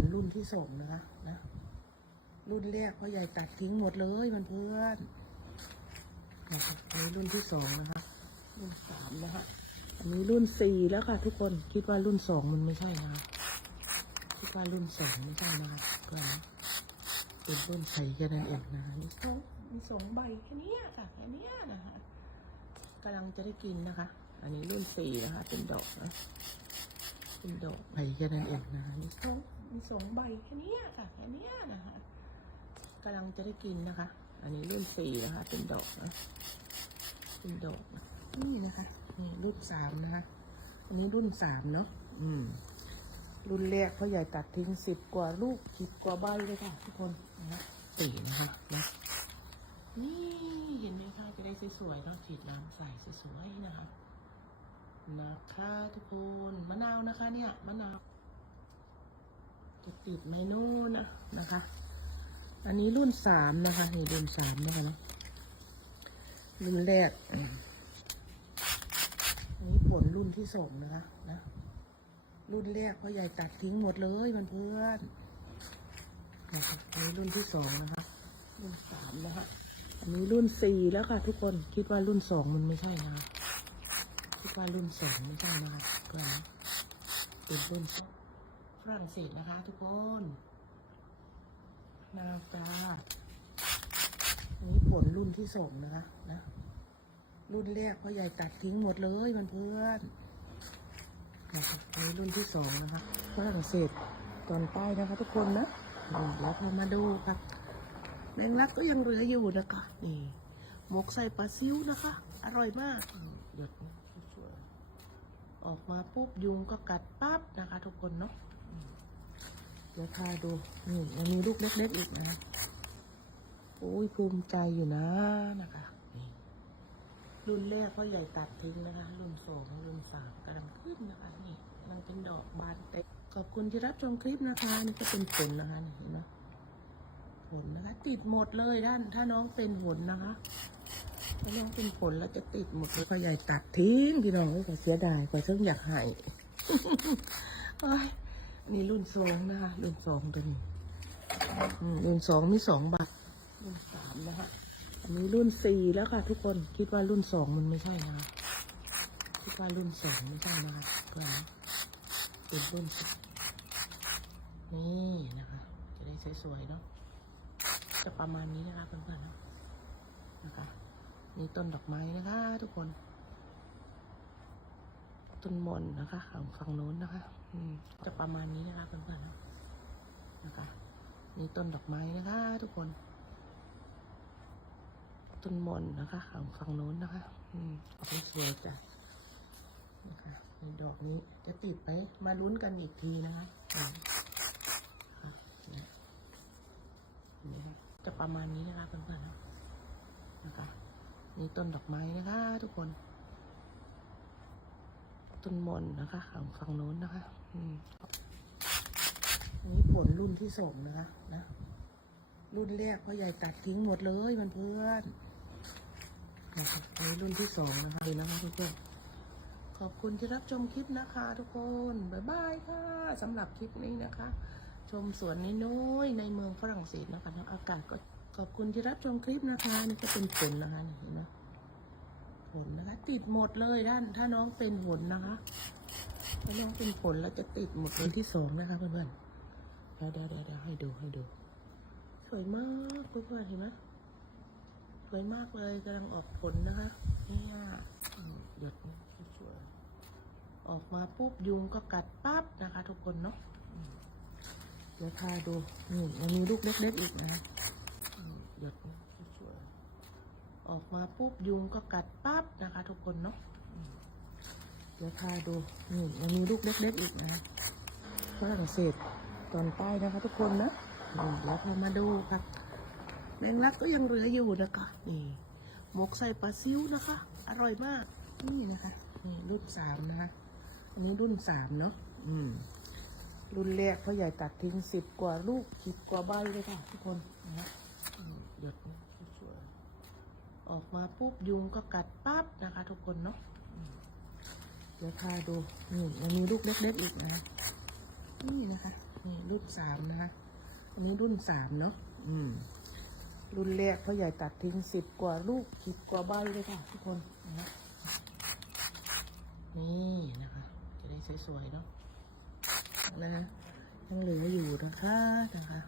ลรุ่นที่สองนะคะนะ รุ่นแรกพ่อใหญ่ตัดทิ้งหมดเลยมันเพื่อนนะคะอันนี้รุ่นที่สองนะคะ รุ่นสามนะคะอันนี้รุ่นสี่แล้วค่ะ ทุกคนคิดว่ารุ่นสองมันไม่ใช่นะคะคิดว่ารุ่นสองไม่ใช่นะคะเพื่อนนะเป็นรุ่นไข่แค่นั้นเองนะคะมีสองมีสองใบแค่เนี้ยค่ะแค่เนี้ยนะคะกำลังจะได้กินนะคะ อันนี้รุ่นสี่นะคะ เป็นดอกนะเป็นดอกไข่แค่นั้นเองนะคะมีสอง มีสองใบแค่นี้ค่ะแค่นี้นะคะกำลังจะได้กินนะคะ อันนี้รุ่นสี่นะคะ เป็นดอกนะเป็นดอกนะนี่นะคะนี่รุ่นสามนะคะอันนี้รุ่นสามเนาะอืม รุ่นแรกพ่อใหญ่ตัดทิ้งสิบกว่าลูกสิบกว่าใบเลยค่ะทุกคนนะสี่นะคะนะนี่เห็นไหมคะจะได้สวยๆเนาะฉีดน้ำใส่สวยๆนะคะนะคะทุกคนมะนาวนะคะเนี่ยมะนาว ติดไหมนู่นนะนะคะ อันนี้รุ่นสามนะคะนี่รุ่นสามนะคะเนาะรุ่นแรกอันนี้ผลรุ่นที่สองนะคะนะรุ่นแรกพ่อใหญ่ตัดทิ้งหมดเลยมันเพื่อนนะคะอันนี้รุ่นที่สองนะคะรุ่นสามนะคะอันนี้รุ่นสี่แล้วค่ะ ทุกคนคิดว่ารุ่นสองมันไม่ใช่นะคะคิดว่ารุ่นสองไม่ใช่นะคะเพื่อนนะเป็นรุ่น ฝรั่งเศสนะคะ ทุกคนนาวจ้าอันนี้ผลรุ่นที่สองนะคะนะ รุ่นแรกพ่อใหญ่ตัดทิ้งหมดเลยมันเพื่อนนะคะอันนี้รุ่นที่สองนะคะฝรั่งเศสตอนใต้นะคะ ทุกคนนะแล้วพอมาดูครับแมงลักก็ยังเหลืออยู่นะคะนี่หมกใส่ปลาซิวนะคะ อร่อยมากอืมหยดออกมาปุ๊บยุงก็กัดปั๊บนะคะ ทุกคนเนาะ ดี๋ยวพาดูนี่ยังมีลูกเล็กๆอีกนะโอ้ยภูมิใจอยู่นะนะคะรุ่นแรกพ่อใหญ่ตัดทิ้งนะคะ รุ่นสองรุ่นสามกำลังขึ้นนะคะนี่กำลังเป็นดอกบานเต็มขอบคุณที่รับชมคลิปนะคะนี่ก็เป็นผลนะคะเห็นไหมผลนะคะ ติดหมดเลยด้านถ้าน้องเป็นผลนะคะถ้าน้องเป็นผลแล้วจะติดหมดเลยพ่อใหญ่ตัดทิ้งพี่น้องก็เสียดายกว่าเชิงอยากหาย นี่รุ่นสองนะคะ รุ่นสองตัวนี้อืมรุ่นสองมีสองใบรุ่นสามนะคะอันนี้รุ่นสี่แล้วค่ะ ทุกคนคิดว่ารุ่นสองมันไม่ใช่นะคะคิดว่ารุ่นสองไม่ใช่นะคะเพื่อนนะเป็นรุ่นสองนี่นะคะ จะได้สวยๆเนาะจะประมาณนี้นะคะเพื่อนๆเนาะนะคะนี่ต้นดอกไม้นะคะ ทุกคน ต้นมอนนะคะฝั่งฝั่งโน้นนะคะอืม จะประมาณนี้นะคะเพื่อนๆนะคะนี่ต้นดอกไม้นะคะ ทุกคน ต้นมนนะคะฝั่งฝั่งโน้นนะคะ อืมเอาไปสวยจ้ะนะคะดอกนี้จะติดไหมมาลุ้นกันอีกทีนะคะจะประมาณนี้นะคะเพื่อนๆนะคะนี่ต้นดอกไม้นะคะ ทุกคน ต้นมนนะคะฝั่งฝั่งโน้นนะคะ นนี้ผลรุ่นที่สองนะคะนะ รุ่นแรกพ่อใหญ่ตัดทิ้งหมดเลยมันเพื่อนนะคะอันนี้รุ่นที่สองนะคะเลยนะคะทุกคนขอบคุณที่รับชมคลิปนะคะ ทุกคน บ๊ายบายค่ะสำหรับคลิปนี้นะคะ ชมสวนน้อยในเมืองฝรั่งเศสนะคะทั้งอากาศก็ขอบคุณที่รับชมคลิปนะคะ นี่ก็เป็นผลนะคะนี่เห็นไหม ผลนะคะ ติดหมดเลยด้านถ้าน้องเป็นผลนะคะ ถ้าน้องเป็นผลแล้วจะติดหมดเลยที่สองนะคะเพื่อนๆเดี๋ยวเดี๋ยวเดี๋ยวให้ดูให้ดู สวยมากเพื่อนๆเห็นไหมสวยมากเลยกำลังออกผลนะคะเนี่ยอืมหยดสวยๆออกมาปุ๊บยุงก็กัดปั๊บนะคะ ทุกคนเนาะอืมเดี๋ยวพาดูนี่ยังมีลูกเล็กๆอีกนะอืมหยดสวยๆ ออกมาปุ๊บยุงก็กัดปั๊บนะคะ ทุกคนเนาะเดี๋ยวพาดูนี่ยังมีลูกเล็กๆอีกนะฝรั่งเศสตอนใต้นะคะ ทุกคนนะแล้วพอมาดูครับแมงลักก็ยังเหลืออยู่นะคะนี่หมกใส่ปลาซิวนะคะ อร่อยมากนี่นะคะนี่รุ่นสามนะคะอันนี้รุ่นสามเนาะอืมรุ่นแรกพ่อใหญ่ตัดทิ้งสิบกว่าลูกสิบกว่าใบเลยค่ะทุกคนนะหยด ออกมาปุ๊บยุงก็กัดปั๊บนะคะ ทุกคนเนาะเดี๋ยวพาดูนี่ยังมีลูกเล็กๆอีกนะ นี่นะคะนี่รุ่นสามนะคะอันนี้รุ่นสามเนาะอืม รุ่นแรกพ่อใหญ่ตัดทิ้งสิบกว่าลูกสิบกว่าใบเลยค่ะทุกคนนะนี่นะคะ จะได้สวยๆเนาะนะยังเหลืออยู่นะคะนะคะ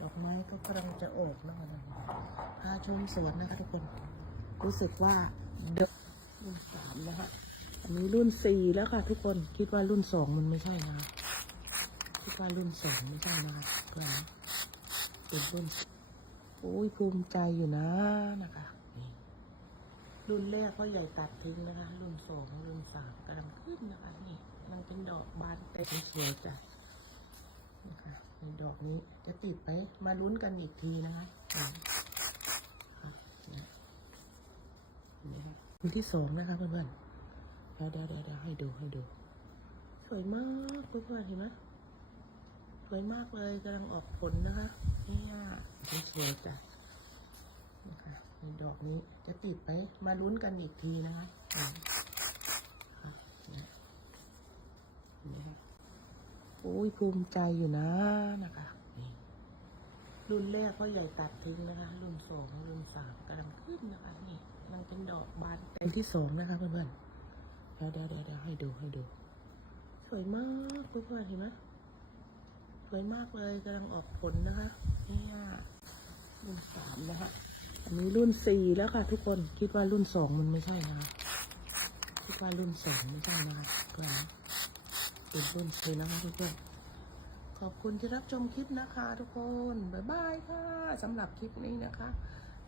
ดอกไม้ก็กำลังจะออกแล้วนะพาชมสวนนะคะทุกคน รู้สึกว่าเดอะรุ่นสามนะคะอันนี้รุ่นสี่แล้วค่ะ ทุกคน คิดว่ารุ่นสองมันไม่ใช่นะคะ คิดว่ารุ่นสองไม่ใช่นะคะเพื่อนนะเป็นรุ่นโอ้ยภูมิใจอยู่นะนะคะ รุ่นแรกพ่อใหญ่ตัดทิ้งนะคะ รุ่นสองรุ่นสามกำลังขึ้นนะคะนี่กำลังเป็นดอกบานเต็มสวยจ้ะ นะคะในดอกนี้จะติดไหมมาลุ้นกันอีกทีนะคะมีที่สองนะคะเพื่อนๆเดี๋ยวเดี๋ยวเดี๋ยวเดี๋ยวให้ดูให้ดู สวยมากเพื่อนๆเห็นไหมสวยมากเลยกำลังออกผลนะคะเนี่ยสวยจ้ะนะคะดอกนี้จะติดไหมมาลุ้นกันอีกทีนะคะเนี่ยนี่ค่ะโอ้ยภูมิใจอยู่นะนะคะนี่รุ่นแรกพ่อใหญ่ตัดทิ้งนะคะ รุ่นสองรุ่นสามกำลังขึ้นนะคะนี่กำลังเป็นดอกบานเต็มที่สองนะคะเพื่อนๆเดี๋ยวเดี๋ยวเดี๋ยวเดี๋ยวให้ดูให้ดู สวยมากเพื่อนๆเห็นไหมสวยมากเลยกำลังออกผลนะคะเนี่ยรุ่นสามนะคะอันนี้รุ่นสี่แล้วค่ะ ทุกคนคิดว่ารุ่นสองมันไม่ใช่นะคะคิดว่ารุ่นสองไม่ใช่นะคะเพื่อนนะ เป็นรุ่นสี่นะคะทุกคนขอบคุณที่รับชมคลิปนะคะ ทุกคน บ๊ายบายค่ะสำหรับคลิปนี้นะคะ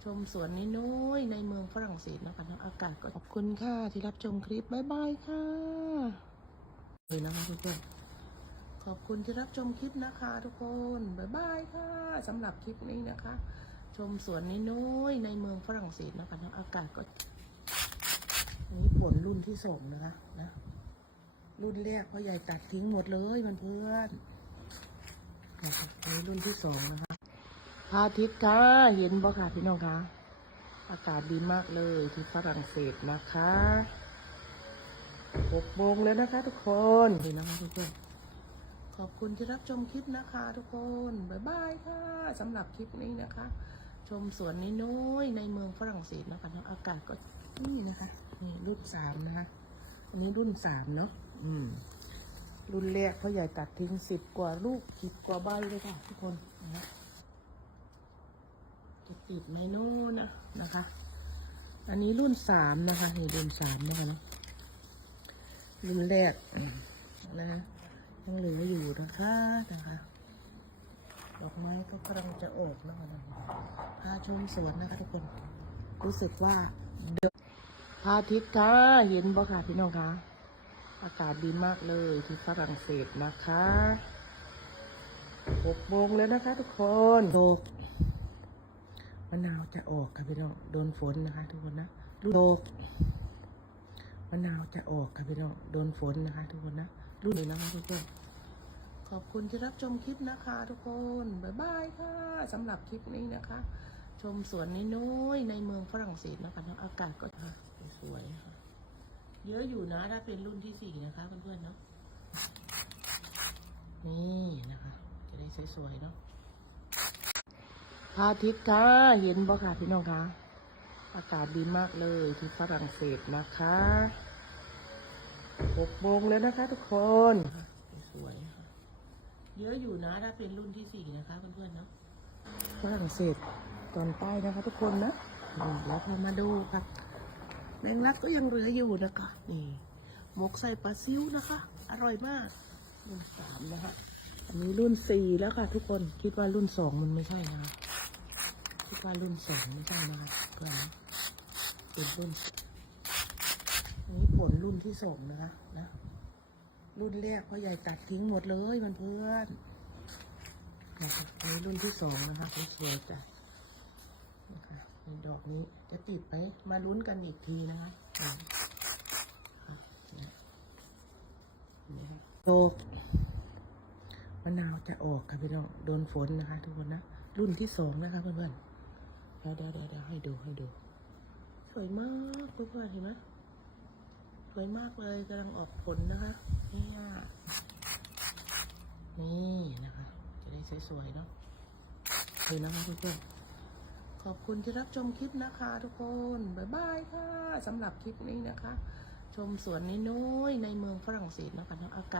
ชมสวนน้อยในเมืองฝรั่งเศสนะคะนอะอากาศก็ขอบคุณค่ะที่รับชมคลิป บ๊ายบายค่ะนี่นะคะทุกคนขอบคุณที่รับชมคลิปนะคะ ทุกคน บ๊ายบายค่ะสำหรับคลิปนี้นะคะ ชมสวนน้อยในเมืองฝรั่งเศสนะคะนอะอากาศก็นี่ผลรุ่นที่สองนะคะนะ รุ่นแรกพ่อใหญ่ตัดทิ้งหมดเลยมันเพื่อนนะคะอันนี้รุ่นที่สองนะคะพระอาทิตย์ค่ะเห็นบ่ค่ะพี่น้องคะอากาศดีมากเลยที่ฝรั่งเศสนะคะหกโมงแล้วนะคะ ทุกคนดีนะคะทุกคนขอบคุณที่รับชมคลิปนะคะ ทุกคนบ๊ายบายค่ะสำหรับคลิปนี้นะคะ ชมสวนน้อยๆในเมืองฝรั่งเศสนะคะอากาศก็นี่นะคะนี่รุ่นสามนะคะ นี้รุ่นสามเนาะอืม รุ่นแรกพ่อใหญ่ตัดทิ้งสิบกว่าลูกสิบกว่าใบเลยค่ะทุกคนนะจะติดไหมโน่นนะนะคะ อันนี้รุ่นสามนะคะนี่รุ่นสามนะคะนะรุ่นแรกนะยังเหลืออยู่นะคะนะคะดอกไม้ก็กำลังจะออกแล้วนะพาชมสวนนะคะทุกคน รู้สึกว่าเดอ ระอาทิตย์ค่ะเห็นบ่ค่ะพี่น้องคะอากาศดีมากเลยที่ฝรั่งเศสนะคะหกโมงแล้วนะคะ ทุกคนโดกมะนาวจะออกค่ะพี่น้องโดนฝนนะคะ ทุกคนนะโดกมะนาวจะออกค่ะพี่น้องโดนฝนนะคะ ทุกคนนะรุ่นนี้นะคะทุกคนขอบคุณที่รับชมคลิปนะคะ ทุกคน บ๊ายบายค่ะสำหรับคลิปนี้นะคะ ชมสวนน้อยๆในเมืองฝรั่งเศสนะคะเนอะอากาศก็สวยๆค่ะเยอะอยู่นะถ้าเป็นรุ่นที่สี่นะคะเพื่อนๆเนาะนี่นะคะ จะได้สวยๆเนาะพระอาทิตย์ค่ะเห็นบ่ค่ะพี่น้องคะอากาศดีมากเลยที่ฝรั่งเศสนะคะหกโมงแล้วนะคะ ทุกคนสวยค่ะเยอะอยู่นะถ้าเป็นรุ่นที่สี่นะคะเพื่อนๆเนาะฝรั่งเศส ตอนใต้นะคะทุกคนนะอืมแล้วพามาดูค่ะแมงลักก็ยังเหลืออยู่นะคะนี่หมกใส่ปลาซิวนะคะ อร่อยมากรุ่นสามนะคะอันนี้รุ่นสี่แล้วค่ะ ทุกคนคิดว่ารุ่นสองมันไม่ใช่นะคะคิดว่ารุ่นสองไม่ใช่นะคะเพื่อนนะเป็นรุ่นอันนี้ผลรุ่นที่สองนะคะนะรุ่นแรกพ่อใหญ่ตัดทิ้งหมดเลยมันเพื่อนนะคะอันนี้รุ่นที่สองนะคะสวยๆจ้ะนะคะในี้จะติดไหมมาลุ้นกันอีกทีนะคะอืมค่ะเนี่ยนี่ค่ะโตกมะนาวจะออกค่ะพี่น้องโดนฝนนะคะ ทุกคนนะรุ่นที่สองนะคะเพื่อนๆเดี๋ยวเดี๋ยวเดี๋ยวให้ดูให้ดู สวยมากเพื่อนๆเห็นไหมสวยมากเลยกำลังออกผลนะคะนี่นี่สวยๆเนาะเลยนะคะเพื่อนๆ ขอบคุณที่รับชมคลิปนะคะ ทุกคน บ๊ายบายค่ะสำหรับคลิปนี้นะคะ ชมสวนน้อยในเมืองฝรั่งเศสนะคะอากาศ